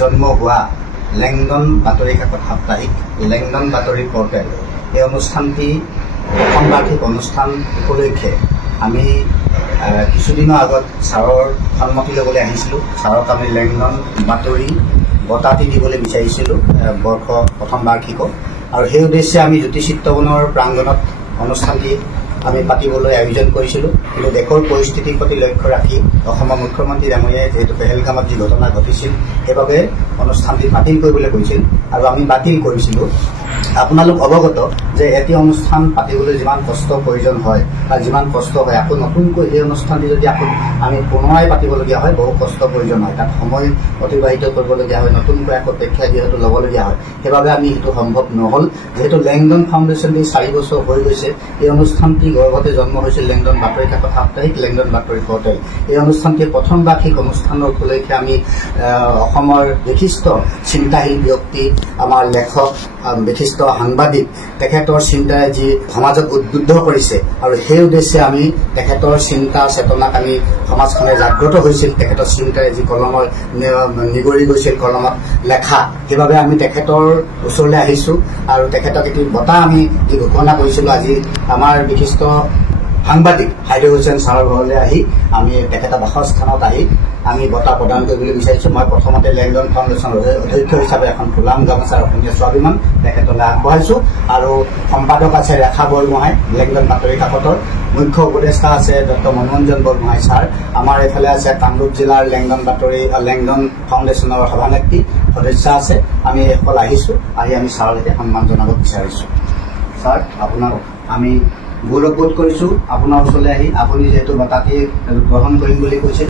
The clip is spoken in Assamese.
জন্ম হোৱা লেংডন বাতৰি কাকত সাপ্তাহিক লেংডন বাতৰি পৰ্টেল এই অনুষ্ঠানটি প্ৰথম বাৰ্ষিক অনুষ্ঠান উপলক্ষে আমি কিছুদিনৰ আগত ছাৰৰ সন্মতি ল'বলৈ আহিছিলোঁ। ছাৰক আমি লেংডন বাতৰি বঁটাটি দিবলৈ বিচাৰিছিলোঁ বৰ্ষ প্ৰথম বাৰ্ষিকক, আৰু সেই উদ্দেশ্যে আমি জ্যোতি চিত্ৰবনৰ প্ৰাংগণত অনুষ্ঠানটি আমি পাতিবলৈ আয়োজন কৰিছিলোঁ। কিন্তু দেশৰ পৰিস্থিতিৰ প্ৰতি লক্ষ্য ৰাখি অসমৰ মুখ্যমন্ত্ৰী ডাঙৰীয়াই যিহেতু পেহেলগামত যি ঘটনা ঘটিছিল সেইবাবে অনুষ্ঠানটি বাতিল কৰিবলৈ কৈছিল, আৰু আমি বাতিল কৰিছিলোঁ। আপোনালোক অৱগত যে এটি অনুষ্ঠান পাতিবলৈ যিমান কষ্ট প্ৰয়োজন হয় বা যিমান কষ্ট হয়, আকৌ নতুনকৈ সেই অনুষ্ঠানটি যদি আকৌ আমি পুনৰাই পাতিবলগীয়া হয় বহু কষ্ট প্ৰয়োজন হয়, তাত সময় অতিবাহিত কৰিবলগীয়া হয়, নতুনকৈ আকৌ প্ৰেক্ষা যিহেতু ল'বলগীয়া হয়, সেইবাবে আমি সেইটো সম্ভৱ নহ'ল। যিহেতু লেংডন ফাউণ্ডেশ্যন 4 বছৰ হৈ গৈছে, এই অনুষ্ঠানটি গৰ্ভতে জন্ম হৈছিল লেংডন বাতৰি কাকত সাপ্তাহিক লেংডন বাতৰি পৰ্টেল। এই অনুষ্ঠানটিৰ প্ৰথম বাৰ্ষিক অনুষ্ঠানৰ উপলক্ষে আমি অসমৰ বিশিষ্ট চিন্তাশীল ব্যক্তি, আমাৰ লেখক, বিশিষ্ট সাংবাদিক, তেখেতৰ চিন্তাই যি সমাজক উদ্বুদ্ধ কৰিছে, আৰু সেই উদ্দেশ্যে আমি তেখেতৰ চিন্তা চেতনাক আমি সমাজখনে জাগ্ৰত হৈছিল, তেখেতৰ চিন্তাই যি কলমত নিগৰি গৈছিল, কলমত লেখা, সেইবাবে আমি তেখেতৰ ওচৰলৈ আহিছোঁ। আৰু তেখেতক এটি বঁটা আমি যি ঘোষণা কৰিছিলোঁ, আজি আমাৰ বিশিষ্ট সাংবাদিক হাইদৰ হুছেইন ছাৰৰ ঘৰলৈ আহি আমি তেখেতৰ বাসস্থানত আহি আমি বঁটা প্ৰদান কৰিবলৈ বিচাৰিছোঁ। মই প্ৰথমতে লেংডন ফাউণ্ডেশ্যনৰ অধ্যক্ষ হিচাপে এখন ফুলাম গামোচাৰ অসমীয়া স্বাভিমান তেখেতলৈ আগবঢ়াইছোঁ, আৰু সম্পাদক আছে ৰেখা বৰগোহাঁই লেংডন বাতৰি কাকতৰ, মুখ্য উপদেষ্টা আছে ডক্টৰ মনোৰঞ্জন বৰগোহাঁই ছাৰ, আমাৰ এইফালে আছে কামৰূপ জিলাৰ লেংডন ফাউণ্ডেশ্যনৰ সভানেত্ৰী সদস্য আছে। আমি এইসকল আহিছোঁ, আহি আমি ছাৰক এতিয়া সন্মান জনাব বিচাৰিছোঁ। ছাৰ, আপোনাক আমি গৌৰৱবোধ কৰিছোঁ আপোনাৰ ওচৰলৈ আহি, আপুনি যিহেতু বঁটাটি গ্ৰহণ কৰিম বুলি কৈছে।